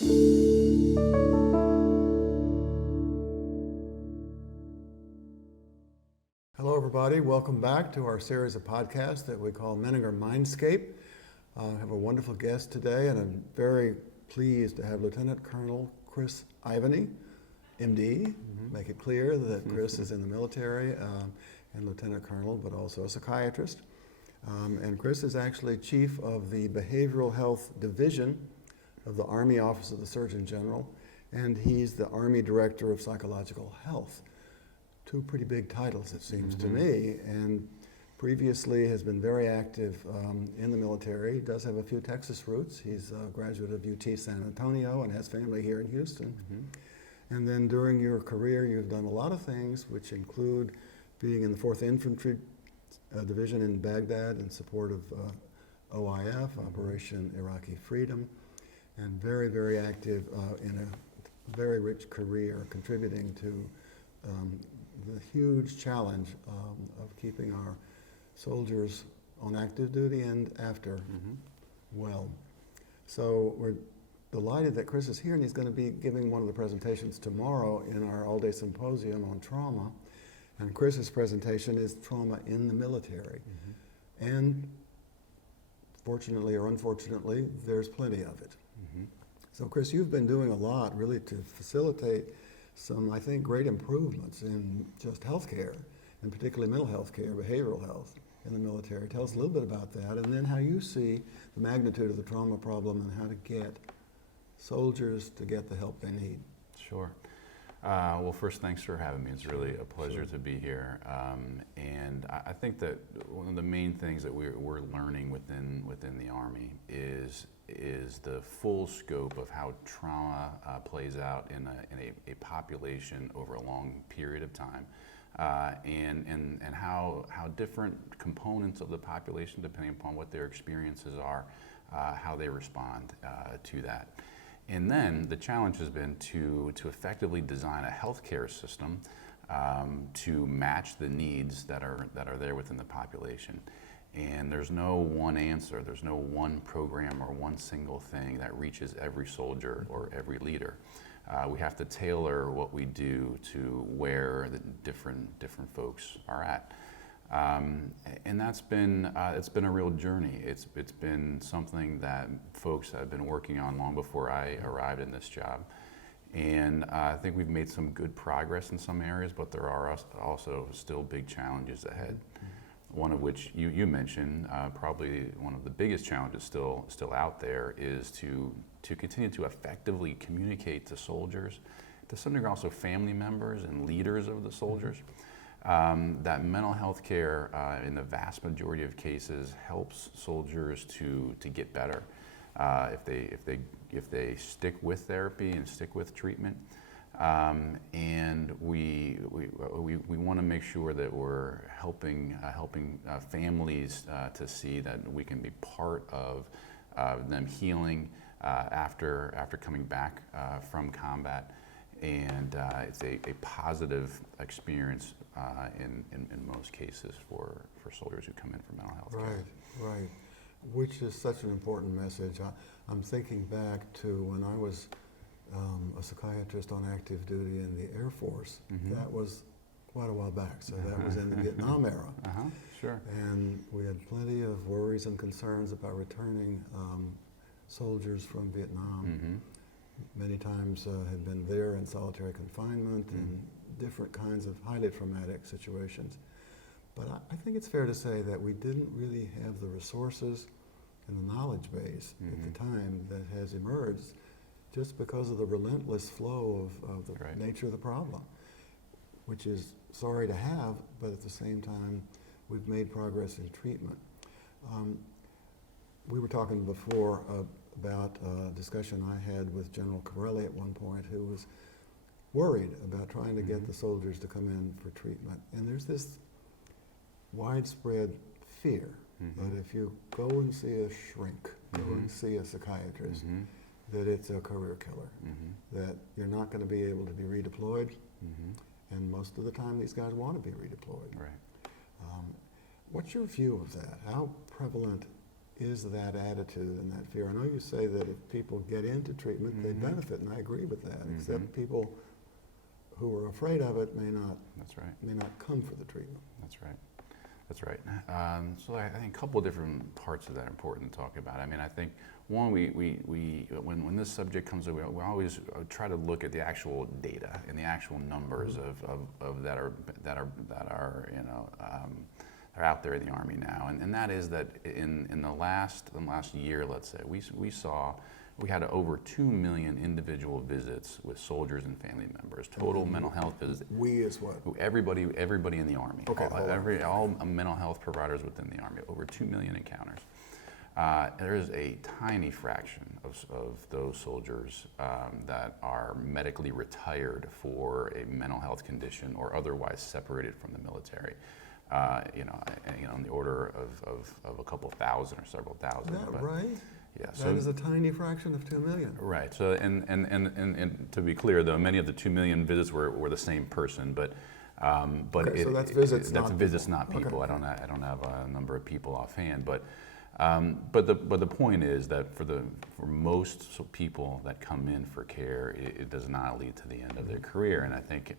Hello, everybody. Welcome back to our series of podcasts that we call Menninger Mindscape. I have a wonderful guest today, and I'm very pleased to have Lieutenant Colonel Chris Ivany, MD. Make it clear that Chris is in the military and Lieutenant Colonel, but also a psychiatrist. And Chris is actually Chief of the Behavioral Health Division of the Army Office of the Surgeon General, and he's the Army Director of Psychological Health. Two pretty big titles, it seems to me, and previously has been very active in the military. He does have a few Texas roots. He's a graduate of UT San Antonio and has family here in Houston. And then during your career, you've done a lot of things, which include being in the 4th Infantry Division in Baghdad in support of OIF, Operation Iraqi Freedom, and very, very active in a very rich career contributing to the huge challenge of keeping our soldiers on active duty and after well. So we're delighted that Chris is here, and he's going to be giving one of the presentations tomorrow in our all-day symposium on trauma. And Chris's presentation is trauma in the military. And fortunately or unfortunately, there's plenty of it. So Chris, you've been doing a lot really to facilitate some, I think, great improvements in just healthcare, and particularly mental health care, behavioral health in the military. Tell us a little bit about that, and then how you see the magnitude of the trauma problem and how to get soldiers to get the help they need. Sure. Well, first, thanks for having me. It's really a pleasure to be here. And I think that one of the main things that we're learning within the Army is the full scope of how trauma plays out in a population over a long period of time, and how different components of the population, depending upon what their experiences are, how they respond to that. And then the challenge has been to effectively design a healthcare system to match the needs that are there within the population. And there's no one answer, there's no one program or one single thing that reaches every soldier or every leader. We have to tailor what we do to where the different folks are at. And that's been it's been a real journey. It's been something that folks have been working on long before I arrived in this job. And I think we've made some good progress in some areas, but there are also still big challenges ahead. One of which you mentioned, probably one of the biggest challenges still out there is to continue to effectively communicate to soldiers, to some degree also family members and leaders of the soldiers, that mental health care in the vast majority of cases helps soldiers to get better if they stick with therapy and stick with treatment. And we want to make sure that we're helping families to see that we can be part of them healing after coming back from combat, and it's a positive experience in most cases for soldiers who come in for mental health care. Right. Which is such an important message. I'm thinking back to when I was a psychiatrist on active duty in the Air Force. That was quite a while back, so that was in the Vietnam era. Sure. And we had plenty of worries and concerns about returning soldiers from Vietnam. Many times had been there in solitary confinement and different kinds of highly traumatic situations. But I think it's fair to say that we didn't really have the resources and the knowledge base at the time that has emerged, just because of the relentless flow of the nature of the problem, which is sorry to have, but at the same time, we've made progress in treatment. We were talking before about a discussion I had with General Corelli at one point, who was worried about trying to get the soldiers to come in for treatment. And there's this widespread fear that if you go and see a shrink, go and see a psychiatrist, that it's a career killer, that you're not going to be able to be redeployed, and most of the time these guys want to be redeployed. What's your view of that? How prevalent is that attitude and that fear? I know you say that if people get into treatment, they benefit, and I agree with that, except people who are afraid of it may not come for the treatment. That's right. That's right. So I think a couple of different parts of that are important to talk about. I mean, I think one, when this subject comes up, we always try to look at the actual data and the actual numbers of that are are out there in the Army now, and that is that in the last year, let's say, we had over 2 million individual visits with soldiers and family members, total mental health visits. We is what? Everybody in the Army. Okay. All mental health providers within the Army, over 2 million encounters. There is a tiny fraction of those soldiers that are medically retired for a mental health condition or otherwise separated from the military. On the order of a couple thousand or several thousand. Is that right? Yeah, that is a tiny fraction of 2 million. Right. So, and to be clear, though, many of the 2 million visits were the same person, but okay, so that's visits, not people. Okay. I don't have a number of people offhand, but the point is that for most people that come in for care, it does not lead to the end of their career, and I think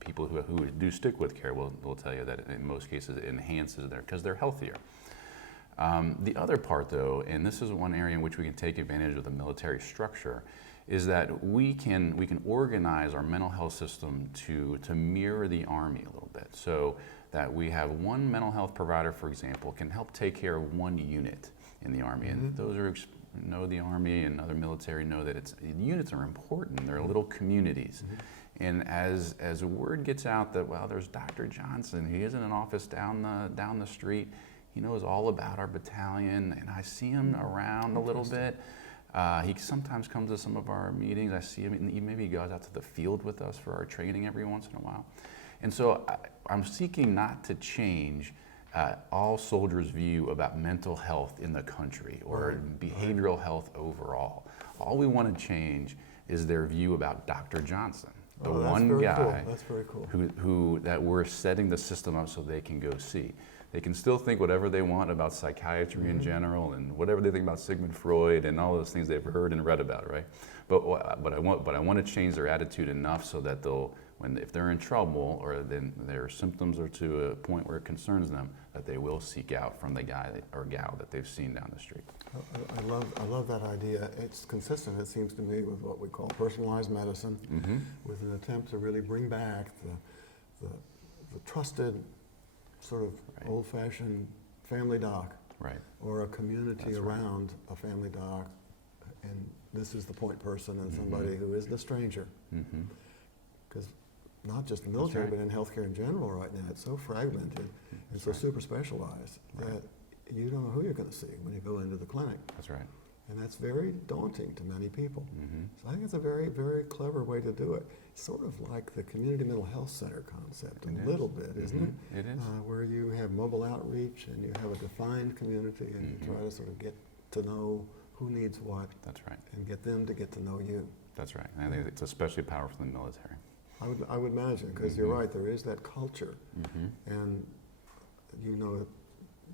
people who do stick with care will tell you that in most cases it enhances because they're healthier. The other part, though, and this is one area in which we can take advantage of the military structure, is that we can organize our mental health system to mirror the Army a little bit. So that we have one mental health provider, for example, can help take care of one unit in the Army. And those who know the Army and other military know that units are important. They're little communities. And as word gets out that, well, there's Dr. Johnson, he is in an office down the street. He knows all about our battalion, and I see him around a little bit. He sometimes comes to some of our meetings. I see him, and maybe he goes out to the field with us for our training every once in a while. And so I'm seeking not to change all soldiers' view about mental health in the country or behavioral health overall. All we want to change is their view about Dr. Johnson, the one guy That's very cool. who that we're setting the system up so they can go see. They can still think whatever they want about psychiatry in general and whatever they think about Sigmund Freud and all those things they've heard and read about, right? But I want to change their attitude enough so that if they're in trouble or then their symptoms are to a point where it concerns them, that they will seek out from the guy or gal that they've seen down the street. I love that idea. It's consistent, it seems to me, with what we call personalized medicine, with an attempt to really bring back the trusted sort of old-fashioned family doc, or a community around a family doc, and this is the point person and somebody who is the stranger. Because not just the military, but in healthcare in general right now, it's so fragmented and so super specialized that you don't know who you're going to see when you go into the clinic. That's right. And that's very daunting to many people. So I think it's a very, very clever way to do it. It's sort of like the community mental health center concept a little bit, isn't it? It is. Where you have mobile outreach and you have a defined community and you try to sort of get to know who needs what. That's right. And get them to get to know you. That's right. And I think it's especially powerful in the military. I would imagine, because you're right, there is that culture. And you know it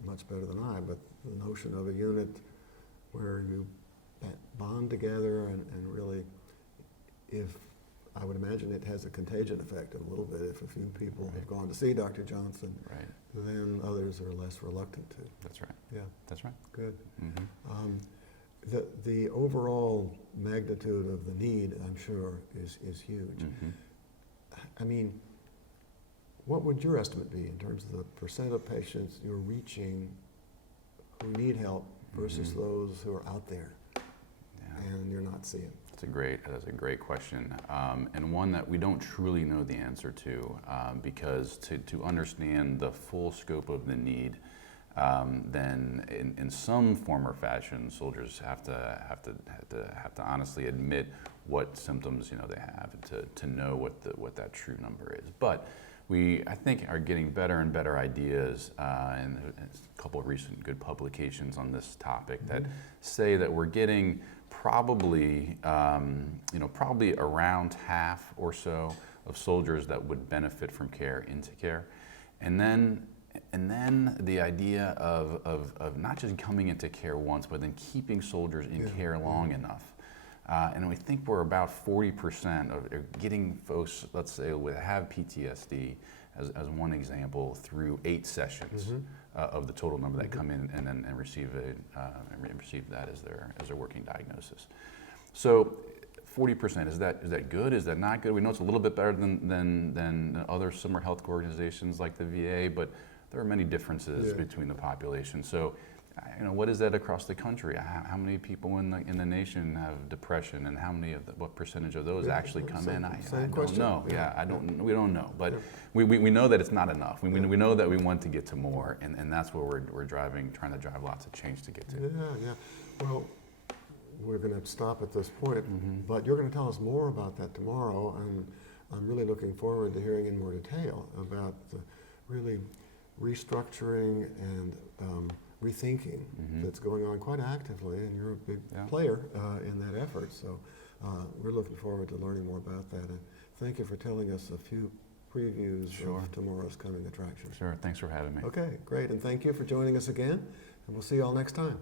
much better than I, but the notion of a unit where you bond together and really, I would imagine it has a contagion effect a little bit. If a few people have gone to see Dr. Johnson, then others are less reluctant to. That's right. Yeah. That's right. Good. The overall magnitude of the need, I'm sure, is huge. I mean, what would your estimate be in terms of the percent of patients you're reaching who need help versus those who are out there and you're not seeing? That's a great question, and one that we don't truly know the answer to, because to understand the full scope of the need, then in some form or fashion, soldiers have to honestly admit what symptoms they have to know what that true number is. But we, I think, are getting better and better ideas, and there's a couple of recent good publications on this topic that say that we're getting probably around half or so of soldiers that would benefit from care into care. And then And then the idea of not just coming into care once, but then keeping soldiers in care long enough. And we think we're about 40% of getting folks, let's say, who have PTSD, as one example, through 8 sessions of the total number that come in and receive that as their working diagnosis. So 40%, is that good? Is that not good? We know it's a little bit better than other similar health organizations like the VA, but there are many differences between the population. So, what is that across the country? How many people in the nation have depression, and what percentage of those actually come in? I don't know. We don't know. But we know that it's not enough. We know that we want to get to more, and that's where we're trying to drive lots of change to get to. Yeah. Well, we're going to stop at this point, but you're going to tell us more about that tomorrow, and I'm really looking forward to hearing in more detail about the really restructuring and rethinking that's going on quite actively, and you're a big player in that effort. So we're looking forward to learning more about that. And thank you for telling us a few previews of tomorrow's coming attractions. Sure, thanks for having me. Okay, great, and thank you for joining us again, and we'll see you all next time.